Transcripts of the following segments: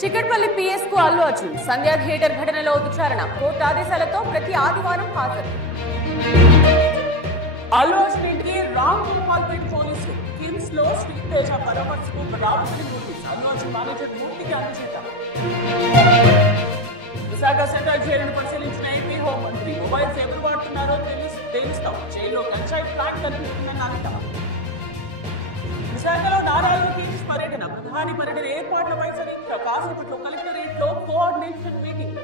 Chikatpalli PS కు అల్లు అర్జున్ సంధ్యా theatre ఘటనలో విచారణ కోర్టు ఆదేశాలతో ప్రతి ఆదివారం హాజరు. అల్లు అర్జున్ ఇంటికి రామ్ గోపాల్పేట్ పోలీసులు కిమ్స్ లో శ్రీతేజ పరామర్శకు రావాల్సిన నోటీస్ అల్లు అర్జున్ మేనేజర్ మూర్తికి అందజేశారు. విశాఖ సెంట్రల్ జైలును పరిశీలించిన ఏపీ హోంమంత్రి మొబైల్స్ ఎవరు వాడుతున్నారో తెలుస్తాం. జైల్లో గంజాయి ప్లాంట్ కనిపిస్తుందని అనిత. విశాఖలో నారాయణ కిమ్స్ పర్యటన ప్రధాని పర్యటన ఏర్పాట్లపై సమీక్ష. కాసేపట్లో కలెక్టరేట్ లో కోఆర్డినేషన్ మీటింగ్.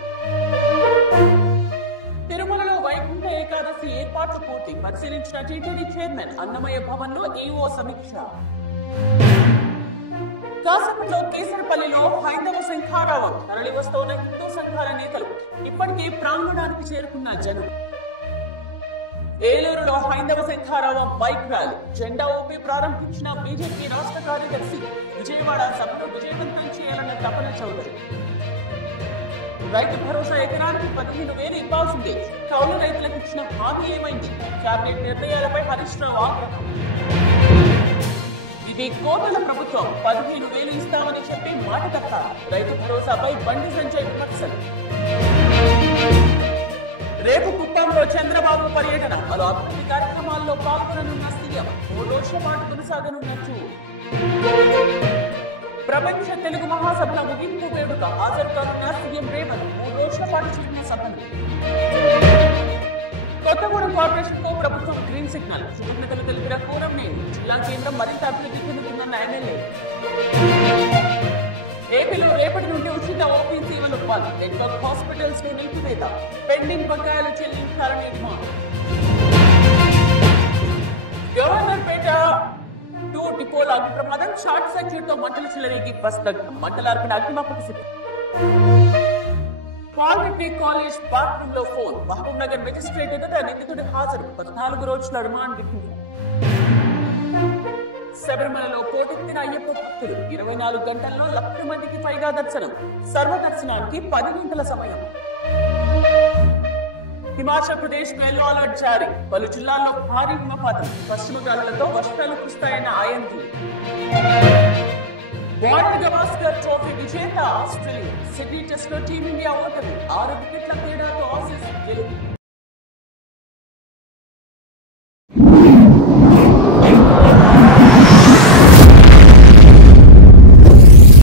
తిరుమలలో వైకుంఠ ఏకాదశి ఏర్పాట్లు పూర్తి పరిశీలించిన టీటీడీ చైర్మన్. అన్నమయ్య భవన్ లో ఈఓ సమీక్ష. కాసేపట్లో కేసరపల్లిలో హైందవ శంఖారావం తరలి వస్తున్న హిందూ సంఘాల నేతలు. ఇప్పటికే ప్రాంగణానికి చేరుకున్న జనం. ఏలూరులో హైందవ శంఖారావం బైక్ ర్యాలీ జెండా ఊపి ప్రారంభించిన బీజేపీ రాష్ట్ర కార్యదర్శి. విజయవాడ సభను విజయవంతం చేయాలన్న తపన చౌదరి. రైతు భరోసా ఎకరానికి 15,000 ఇవ్వాల్సిందే. కౌలు రైతులకు ఇచ్చిన హామీ ఏమైంది? కేబినెట్ నిర్ణయాలపై హరీష్ రావు ఆగ్రహం. ఇది కోటల ప్రభుత్వం 15,000 ఇస్తామని చెప్పి మాట తప్పారు. రైతు భరోసాపై బండి సంజయ్ విమర్శలు. రేపు కుప్పంలో చంద్రబాబు పర్యటన. పలు అభివృద్ధి కార్యక్రమాల్లో పాల్గొననున్న సీఎం. 3 రోజుల పాటు కొనసాగనున్నట్టు. ప్రపంచ తెలుగు మహాసభల ముగింపు వేడుక హాజరు కానున్న సీఎం రేవంత్. 3 రోజుల పాటు జరిగిన సభలు. కొత్తగూడెం కార్పొరేషన్ కు ప్రభుత్వం గ్రీన్ సిగ్నల్. కృతజ్ఞతలు తెలిపిన కూరంనేని. జిల్లా కేంద్రం మరింత అభివృద్ధి చెందుతున్న ఎమ్మెల్యే. ఏపీలో రేపటి నుండి ఉచిత ఓపీ సేవలు బంద్. నెట్వర్క్ హాస్పిటల్స్ ను నిలిపివేత. పెండింగ్ బకాయిలు చెల్లించాలని డిమాండ్. గవర్నర్ పేట 2 డిపోల అగ్ని ప్రమాదం. షార్ట్ సర్క్యూట్ తో మంటలు చెలరేగి బస్ దగ్ధం. మంటలార్పిన అగ్నిమాపక సిబ్బంది. పాలిటెక్నిక్ కాలేజ్ బాత్రూమ్ లో ఫోన్. మహబూబ్ నగర్ మెజిస్ట్రేట్ ఎదుట నిందితుడి హాజరు. 14 రోజుల రిమాండ్ విధించారు. శబరిమలలో పోటెత్తిన అయ్యప్ప భక్తులు. 24 గంటల్లో 1,00,000 మందికి పైగా దర్శనం. సర్వదర్శనానికి 10 గంటల సమయం. హిమాచల్ ప్రదేశ్ ఎల్లో అలర్ట్ జారీ. పలు జిల్లాల్లో భారీ హిమపాతం. పశ్చిమ గాలులతో వర్షాలు కురుస్తాయన్న ఐఎండీ. బాండ్ గవాస్కర్ ట్రోఫీ విజేత ఆస్ట్రేలియా. సిడ్నీ టెస్ట్ లో టీమిండియా ఓటమి. 6 వికెట్ల తేడాతో ఆసీస్ గెలుపు.